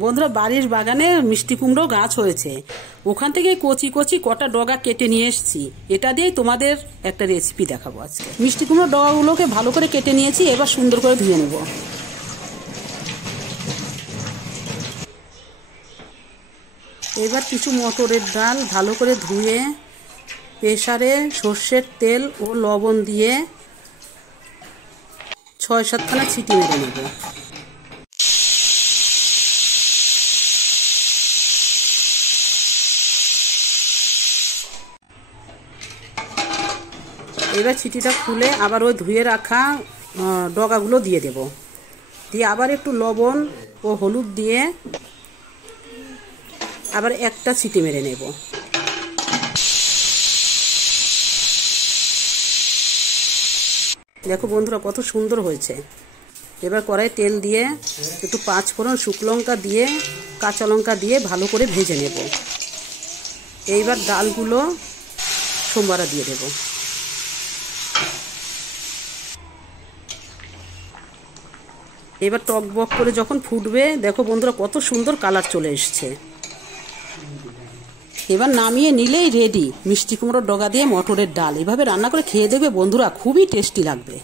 বন্ধুরা, বাড়ির বাগানে মিষ্টি কুমড়ো গাছ হয়েছে, ওখান থেকে কচি কচি কটা ডগা কেটে নিয়ে এসেছি। এটা দিয়ে তোমাদের একটা রেসিপি দেখাবো আজকে। মিষ্টি কুমড়ো ডগাগুলোকে ভালো করে কেটে নিয়েছি, এবার সুন্দর করে ধুয়ে নেব। এবার কিছু মটরের ডাল ভালো করে ধুয়ে প্রেসারে সর্ষের তেল ও লবণ দিয়ে ৬-৭খানা সিটি মেরে নেব। এবার সিটিটা খুলে আবার ওই ধুয়ে রাখা ডগাগুলো দিয়ে দেব, দিয়ে আবার একটু লবণ ও হলুদ দিয়ে আবার একটা সিটি মেরে নেব। দেখো বন্ধুরা, কত সুন্দর হয়েছে। এবার কড়াই তেল দিয়ে একটু 5 ফোড়ন, শুকনো লঙ্কা দিয়ে কাঁচা লঙ্কা দিয়ে ভালো করে ভেজে নেব। এইবার ডালগুলো সোমবারা দিয়ে দেব। এবার টক বক করে যখন ফুটবে, দেখো বন্ধুরা কত সুন্দর কালার চলে এসছে। এবার নামিয়ে নিলেই রেডি মিষ্টি কুমড়োর ডগা দিয়ে মটরের ডাল। এভাবে রান্না করে খেয়ে দেখবে বন্ধুরা, খুবই টেস্টি লাগবে।